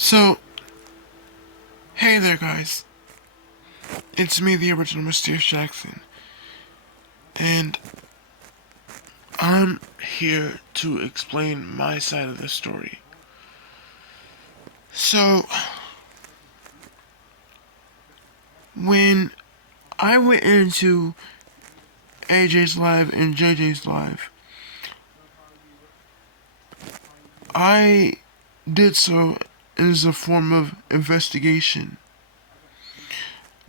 So, hey there, guys. It's me, the original Mysterious Jackson, and I'm here to explain my side of the story. So, when I went into AJ's live and JJ's live, I did so as a form of investigation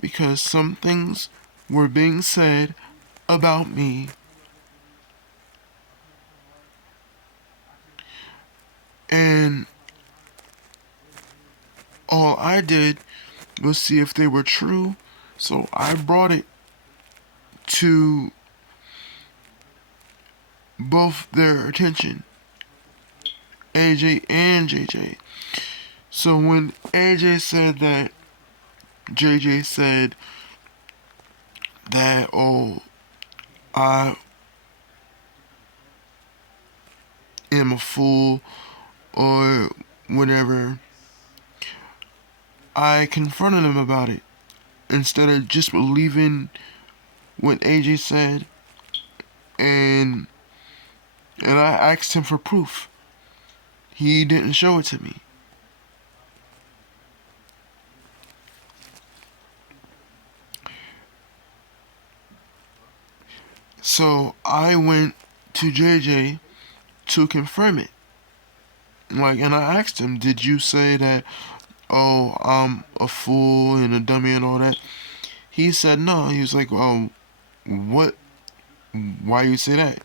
because some things were being said about me, and all I did was see if they were true. So I brought it to both their attention, AJ and JJ. So when AJ said that, JJ said that, oh, I am a fool or whatever, I confronted him about it instead of just believing what AJ said, and I asked him for proof. He didn't show it to me. So I went to JJ to confirm it. And I asked him, did you say that, oh, I'm a fool and a dummy and all that? He said no. He was like, oh, what? Why you say that?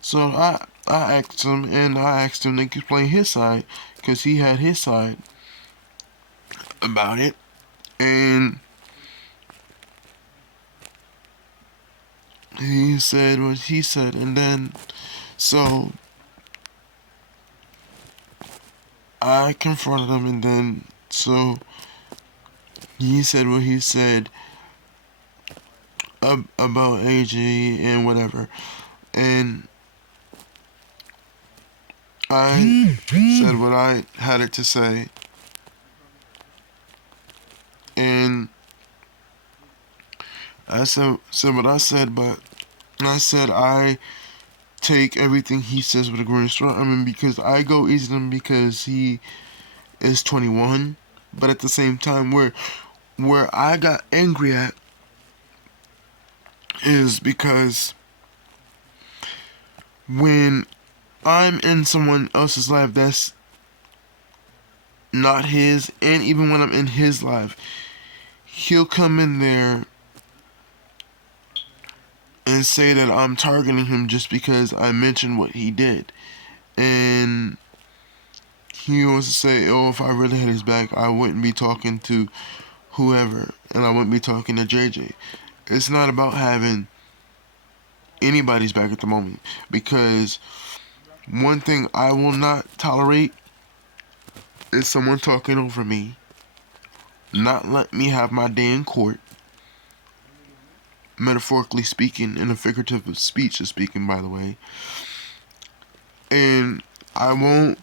So I asked him, and I asked him to explain his side, because he had his side about it. And he said what he said. And then, so I confronted him, and then, so he said what he said about AJ and whatever. And I said what I had it to say. And I said what I said, but I said I take everything he says with a grain of salt. I mean, because I go easy on him because he is 21, but at the same time, where I got angry at is because when I'm in someone else's life that's not his, and even when I'm in his life, he'll come in there and say that I'm targeting him just because I mentioned what he did. And he wants to say, oh, if I really had his back, I wouldn't be talking to whoever, and I wouldn't be talking to JJ. It's not about having anybody's back at the moment, because one thing I will not tolerate is someone talking over me, not let me have my day in court, metaphorically speaking, in a figurative of speech of speaking, by the way. And I won't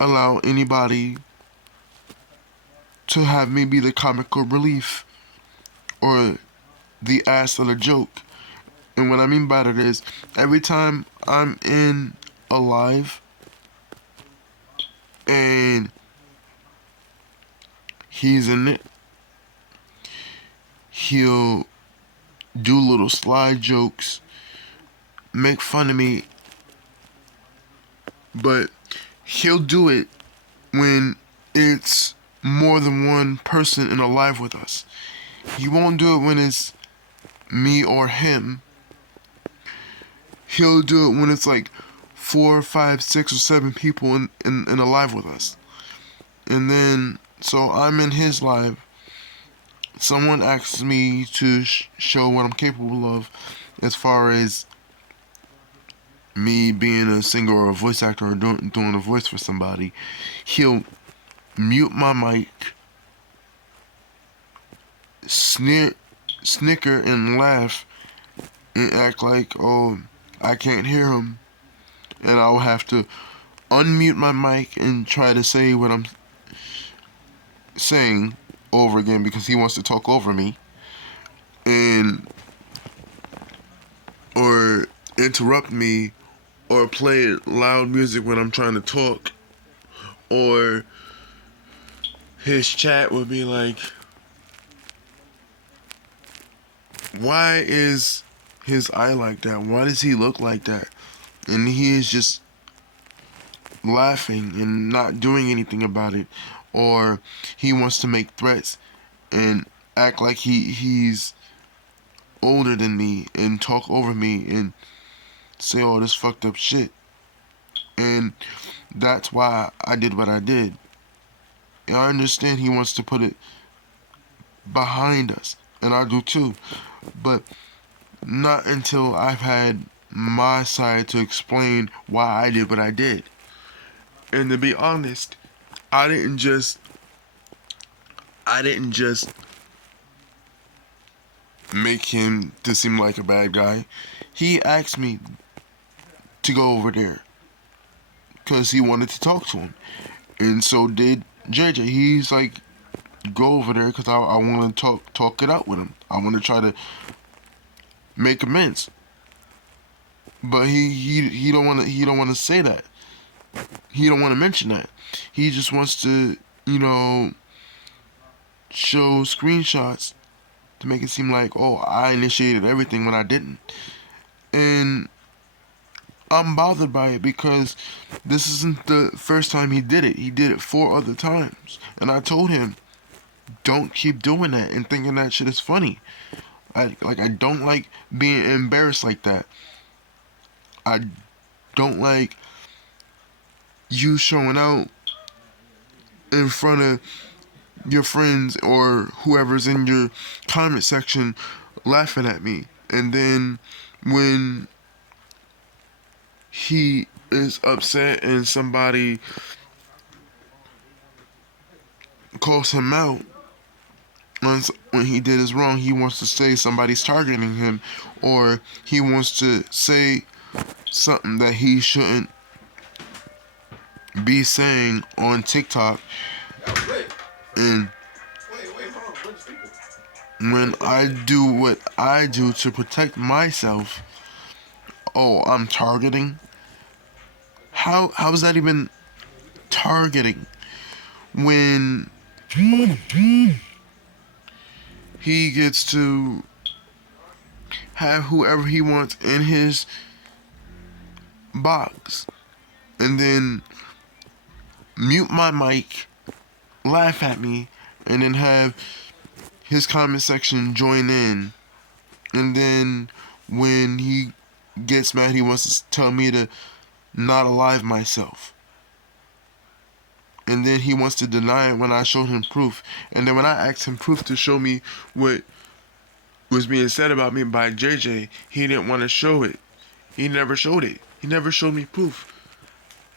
allow anybody to have me be the comical relief or the ass of the joke. And what I mean by that is, every time I'm in a live and he's in it, he'll do little slide jokes, make fun of me, but he'll do it when it's more than one person in a live with us. He won't do it when it's me or him. He'll do it when it's like 4, 5, 6, or 7 people in a live with us. And then, so I'm in his live. Someone asks me to show what I'm capable of as far as me being a singer or a voice actor or doing a voice for somebody. He'll mute my mic, snicker and laugh and act like, oh, I can't hear him. And I'll have to unmute my mic and try to say what I'm saying over again because he wants to talk over me and or interrupt me or play loud music when I'm trying to talk, or his chat would be like, why is his eye like that? Why does he look like that? And he is just laughing and not doing anything about it. Or he wants to make threats and act like he's older than me and talk over me and say all this fucked up shit. And that's why I did what I did. And I understand he wants to put it behind us, and I do too. But not until I've had my side to explain why I did what I did. And to be honest, I didn't just I didn't just make him to seem like a bad guy. He asked me to go over there because he wanted to talk to him, and so did JJ. He's like, go over there because I want to talk it out with him. I want to try to make amends. But he don't want to say that. He don't want to mention that. He just wants to, show screenshots to make it seem like, oh, I initiated everything when I didn't. And I'm bothered by it because this isn't the first time he did it. He did it 4 other times. And I told him, don't keep doing that and thinking that shit is funny. I don't like being embarrassed like that. I don't like you showing out in front of your friends or whoever's in your comment section laughing at me. And then when he is upset and somebody calls him out when he did his wrong, he wants to say somebody's targeting him, or he wants to say something that he shouldn't be saying on TikTok. And when I do what I do to protect myself, oh, I'm targeting? How is that even targeting? When he gets to have whoever he wants in his box and then mute my mic, laugh at me, and then have his comment section join in. And then when he gets mad, he wants to tell me to not alive myself. And then he wants to deny it when I showed him proof. And then when I asked him proof to show me what was being said about me by JJ, he didn't want to show it. He never showed it. He never showed me proof.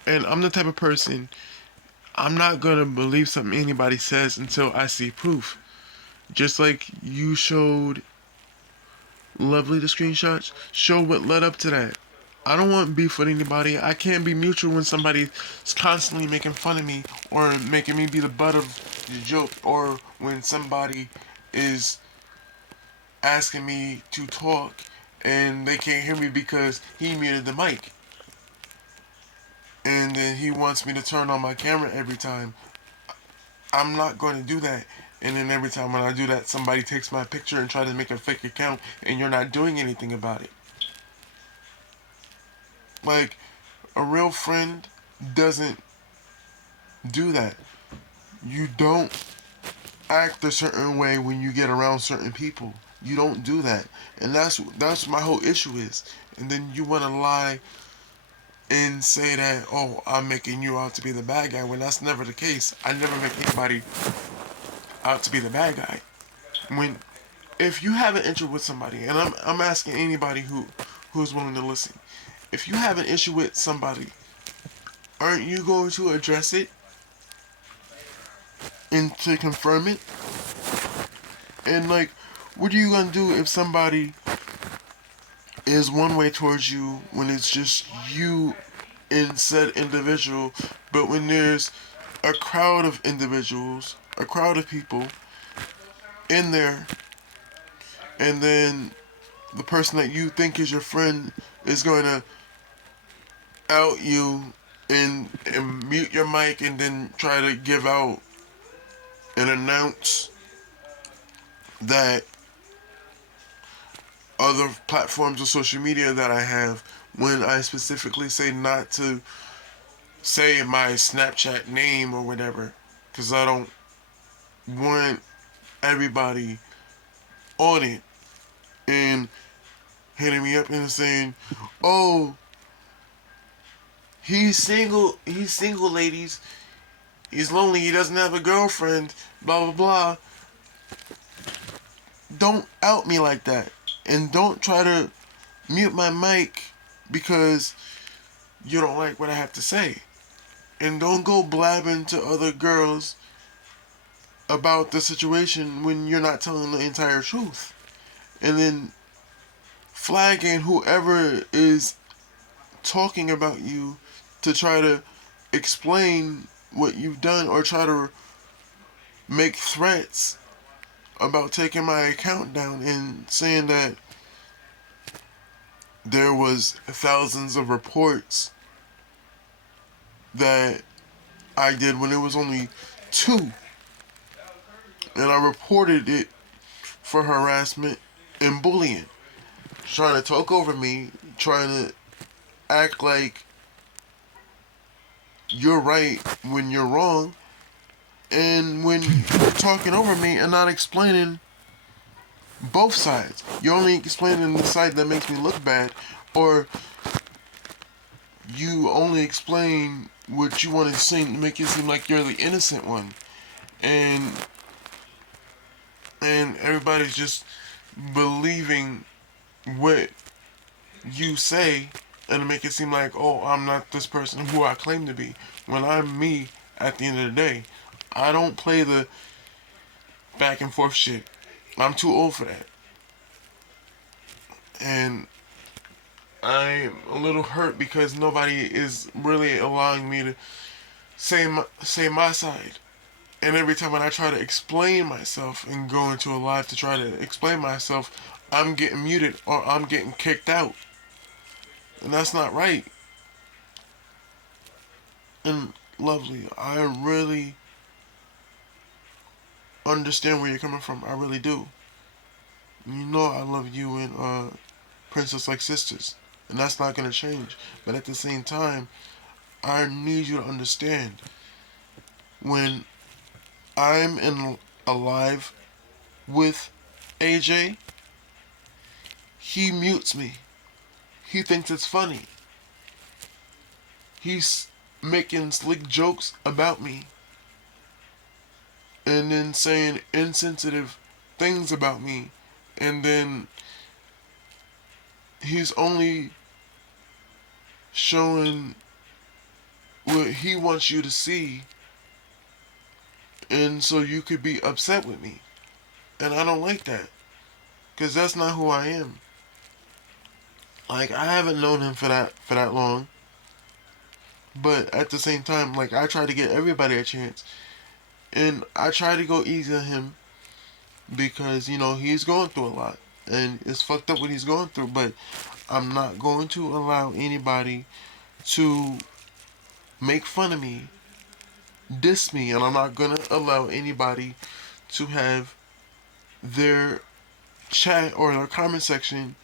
And I'm the type of person, I'm not going to believe something anybody says until I see proof. Just like you showed Lovely the screenshots, show what led up to that. I don't want beef with anybody. I can't be mutual when somebody's constantly making fun of me or making me be the butt of the joke, or when somebody is asking me to talk and they can't hear me because he muted the mic. And then he wants me to turn on my camera every time. I'm not going to do that. And then every time when I do that, somebody takes my picture and tries to make a fake account, and you're not doing anything about it. Like, a real friend doesn't do that. You don't act a certain way when you get around certain people. You don't do that. And that's my whole issue is. And then you want to lie and say that, oh, I'm making you out to be the bad guy, when that's never the case. I never make anybody out to be the bad guy. When if you have an issue with somebody, and I'm asking anybody who's willing to listen, if you have an issue with somebody, aren't you going to address it and to confirm it? And like, what are you gonna do if somebody is one way towards you when it's just you and said individual, but when there's a crowd of individuals a crowd of people in there, and then the person that you think is your friend is going to out you and mute your mic and then try to give out and announce that other platforms of social media that I have, when I specifically say not to say my Snapchat name or whatever, because I don't want everybody on it and hitting me up and saying, "Oh, he's single, ladies. He's lonely. He doesn't have a girlfriend. Blah blah blah." Don't out me like that, and don't try to mute my mic because you don't like what I have to say. And don't go blabbing to other girls about the situation when you're not telling the entire truth. And then flagging whoever is talking about you to try to explain what you've done or try to make threats about taking my account down and saying that there was thousands of reports that I did when it was only 2. And I reported it for harassment and bullying. Trying to talk over me, trying to act like you're right when you're wrong, and when you're talking over me and not explaining both sides. You're only explaining the side that makes me look bad, or you only explain what you want to make it seem like you're the innocent one. And everybody's just believing what you say and make it seem like, oh, I'm not this person who I claim to be, when I'm me at the end of the day. I don't play the back and forth shit. I'm too old for that. And I'm a little hurt because nobody is really allowing me to say my side. And every time when I try to explain myself and go into a live to try to explain myself, I'm getting muted or I'm getting kicked out. And that's not right. And lovely, I really understand where you're coming from. I really do. You know I love you and Princess like sisters. And that's not going to change. But at the same time, I need you to understand, when I'm in a live with AJ, he mutes me. He thinks it's funny. He's making slick jokes about me and then saying insensitive things about me, and then he's only showing what he wants you to see, and so you could be upset with me. And I don't like that, because that's not who I am. Like, I haven't known him for that long, but at the same time, like, I try to get everybody a chance, and I try to go easy on him because, you know, he's going through a lot, and it's fucked up what he's going through. But I'm not going to allow anybody to make fun of me, diss me, and I'm not gonna allow anybody to have their chat or their comment section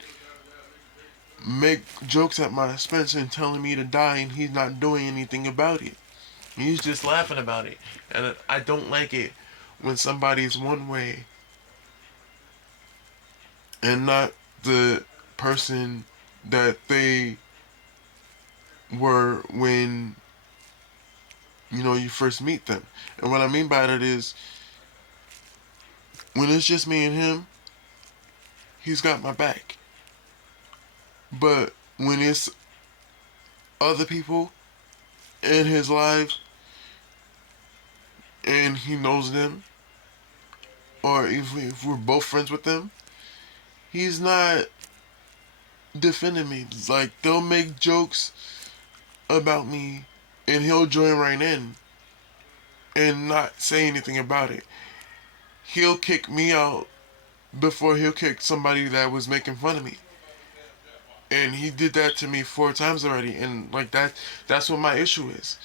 make jokes at my expense and telling me to die, and he's not doing anything about it. He's just laughing about it. And I don't like it when somebody's one way and not the person that they were when, you know, you first meet them. And what I mean by that is, when it's just me and him, he's got my back. But when it's other people in his life and he knows them, or if we're both friends with them, he's not defending me. It's like, they'll make jokes about me and he'll join right in. and not say anything about it. He'll kick me out before he'll kick somebody that was making fun of me. And he did that to me 4 times already, and like that's what my issue is.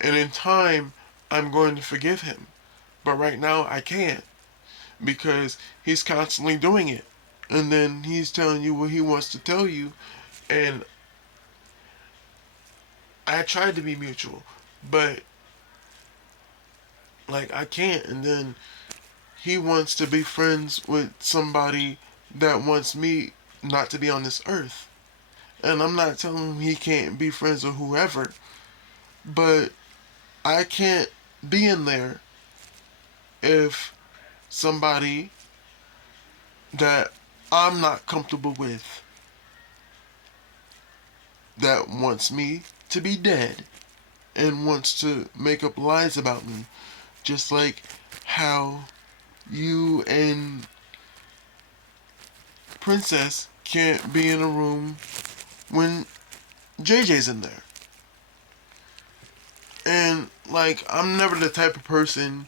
And in time I'm going to forgive him. But right now I can't, because he's constantly doing it. And then he's telling you what he wants to tell you, and I tried to be mutual, but like I can't. And then he wants to be friends with somebody that wants me not to be on this earth. And I'm not telling him he can't be friends with whoever, but I can't be in there if somebody that I'm not comfortable with, that wants me to be dead and wants to make up lies about me, just like how you and Princess can't be in a room when JJ's in there. And like, I'm never the type of person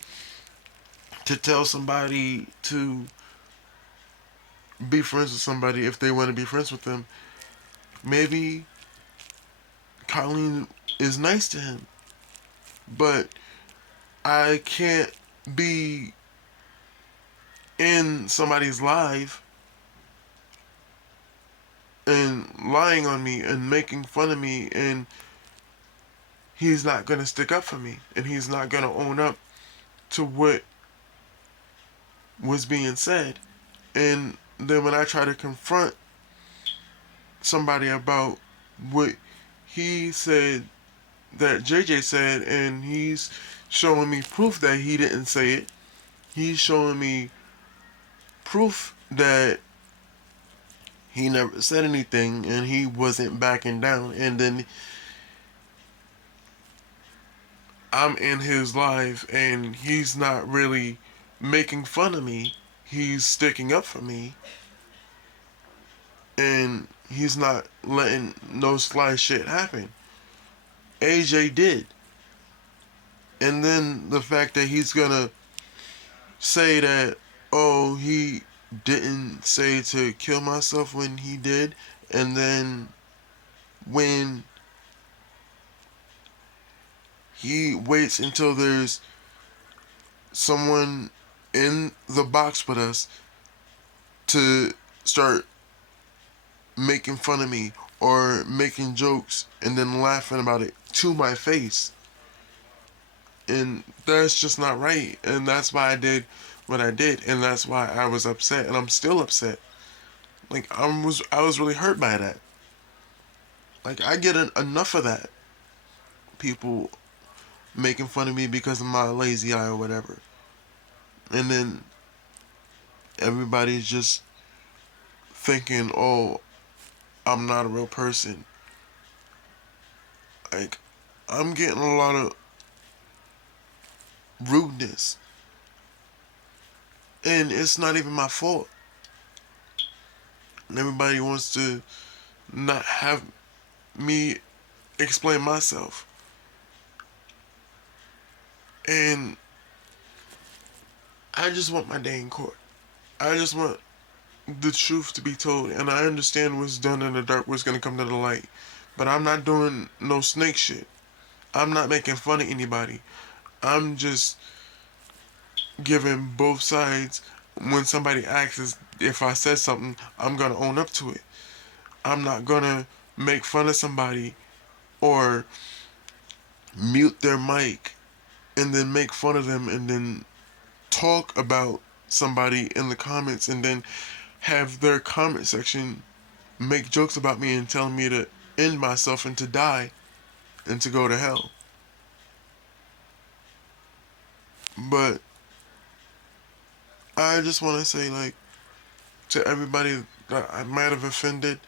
to tell somebody to be friends with somebody if they want to be friends with them. Maybe Colleen is nice to him, but I can't be in somebody's life and lying on me and making fun of me, and he's not going to stick up for me, and he's not going to own up to what was being said. And then when I try to confront somebody about what he said that JJ said, and he's showing me proof that he didn't say it, he's showing me proof that he never said anything and he wasn't backing down. And then I'm in his live and he's not really making fun of me. He's sticking up for me. And he's not letting no sly shit happen. AJ did. And then the fact that he's gonna say that, oh, he didn't say to kill myself when he did, and then when he waits until there's someone in the box with us to start making fun of me or making jokes and then laughing about it to my face. And that's just not right. And that's why I did what I did, and that's why I was upset, and I'm still upset. Like I was really hurt by that. Like I get enough of that. People making fun of me because of my lazy eye or whatever. And then everybody's just thinking, oh, I'm not a real person. Like, I'm getting a lot of rudeness. And it's not even my fault. And everybody wants to not have me explain myself. And I just want my day in court. I just want the truth to be told. And I understand what's done in the dark, what's going to come to the light. But I'm not doing no snake shit. I'm not making fun of anybody. I'm just giving both sides. When somebody asks if I said something, I'm going to own up to it. I'm not going to make fun of somebody or mute their mic and then make fun of them and then talk about somebody in the comments and then have their comment section make jokes about me and tell me to end myself and to die and to go to hell. But I just want to say, like, to everybody that I might have offended,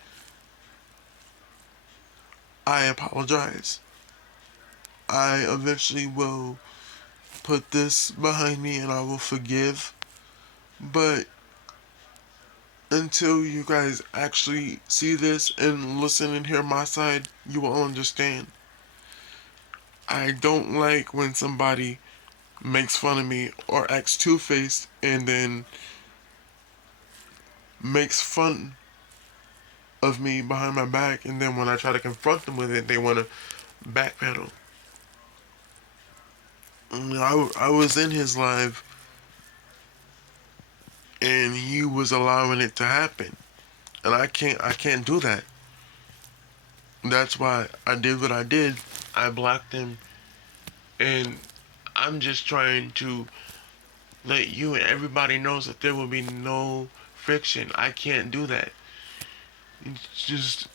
I apologize. I eventually will put this behind me and I will forgive. But until you guys actually see this and listen and hear my side, you will understand. I don't like when somebody makes fun of me or acts two-faced and then makes fun of me behind my back, and then when I try to confront them with it, they want to backpedal. I was in his live, and he was allowing it to happen, and I can't do that. That's why I did what I did. I blocked him, and I'm just trying to let you and everybody knows that there will be no friction. I can't do that. It's just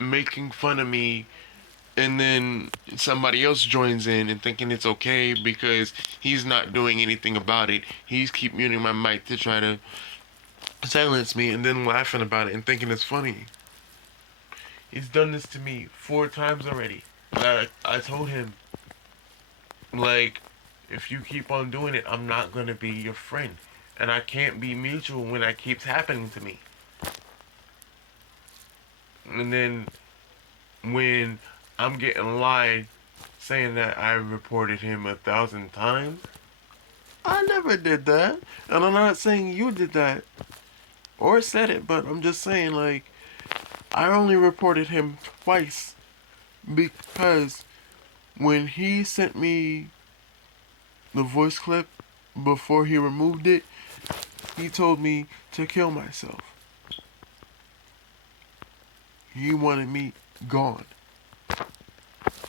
making fun of me, and then somebody else joins in and thinking it's okay because he's not doing anything about it. He's keep muting my mic to try to silence me, and then laughing about it and thinking it's funny. He's done this to me 4 times already. I told him, like, if you keep on doing it, I'm not gonna be your friend, and I can't be mutual when that keeps happening to me. And then when I'm getting lied saying that I reported him 1,000 times, I never did that. And I'm not saying you did that or said it, but I'm just saying, like, I only reported him twice because when he sent me the voice clip before he removed it, he told me to kill myself. He wanted me gone.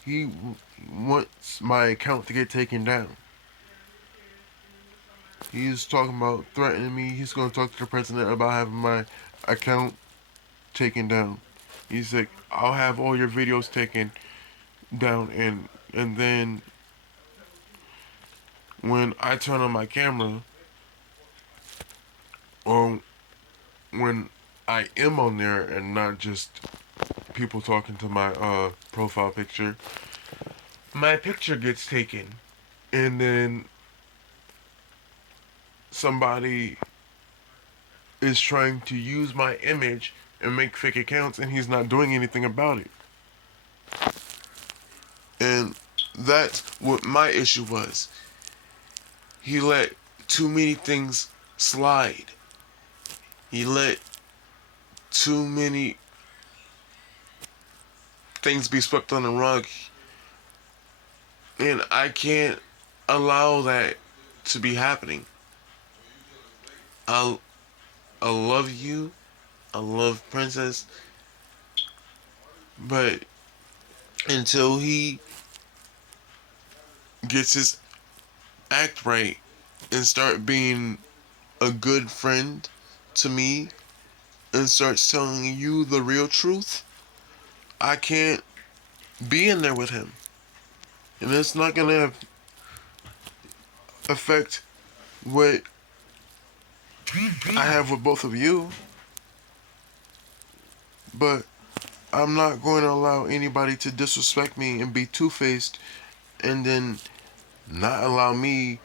He wants my account to get taken down. He's talking about threatening me. He's going to talk to the president about having my account taken down. He's like, I'll have all your videos taken down, and then when I turn on my camera, or when I am on there and not just people talking to my profile picture, my picture gets taken, and then somebody is trying to use my image and make fake accounts, and he's not doing anything about it. And that's what my issue was. He let too many things slide. He let too many things be swept on the rug. And I can't allow that to be happening. I love you. I love Princess. But until he gets his act right and start being a good friend to me and starts telling you the real truth, I can't be in there with him. And it's not gonna affect what I have with both of you. But I'm not going to allow anybody to disrespect me and be two-faced and then not allow me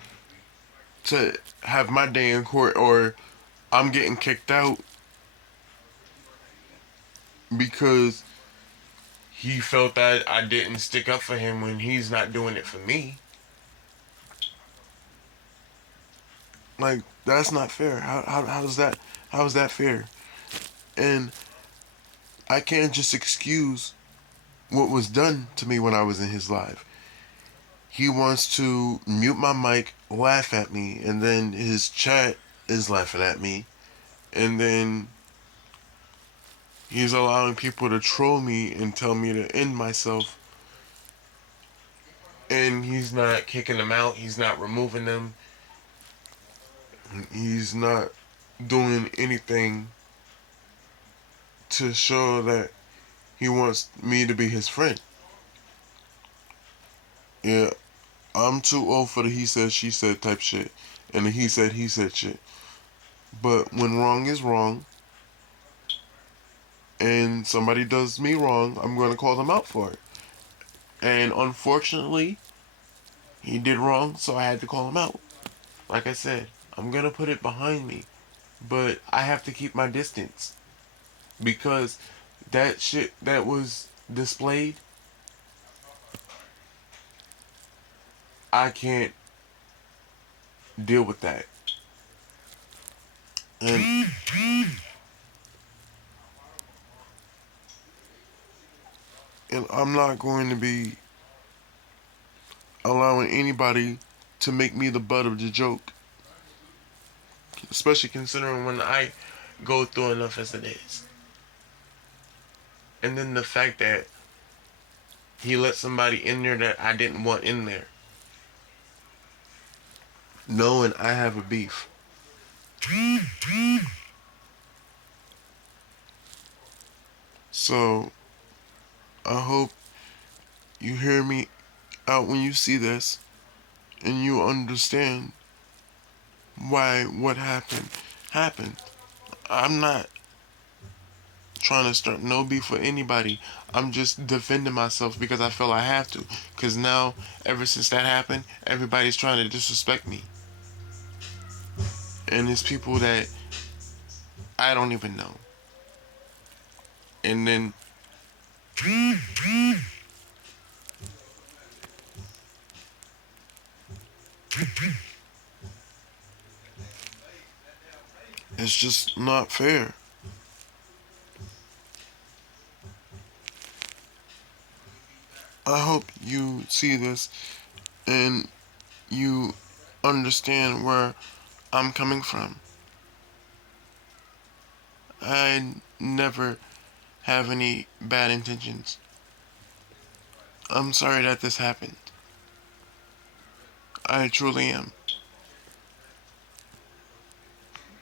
to have my day in court, or I'm getting kicked out because he felt that I didn't stick up for him when he's not doing it for me. Like, that's not fair. How is that fair? And I can't just excuse what was done to me when I was in his live. He wants to mute my mic, laugh at me, and then his chat is laughing at me, and then he's allowing people to troll me and tell me to end myself, and he's not kicking them out, he's not removing them, he's not doing anything to show that he wants me to be his friend. Yeah, I'm too old for the he said, she said type shit, and the he said shit. But when wrong is wrong, and somebody does me wrong, I'm going to call them out for it. And unfortunately, he did wrong, so I had to call him out. Like I said, I'm going to put it behind me, but I have to keep my distance because that shit that was displayed, I can't deal with that. And I'm not going to be allowing anybody to make me the butt of the joke, especially considering when I go through enough as it is. And then the fact that he let somebody in there that I didn't want in there, knowing I have a beef. So I hope you hear me out when you see this and you understand why what happened. I'm not trying to start no beef with anybody. I'm just defending myself because I feel I have to. Because now, ever since that happened, everybody's trying to disrespect me. And it's people that I don't even know. And then it's just not fair. I hope you see this and you understand where I'm coming from. I never have any bad intentions. I'm sorry that this happened. I truly am.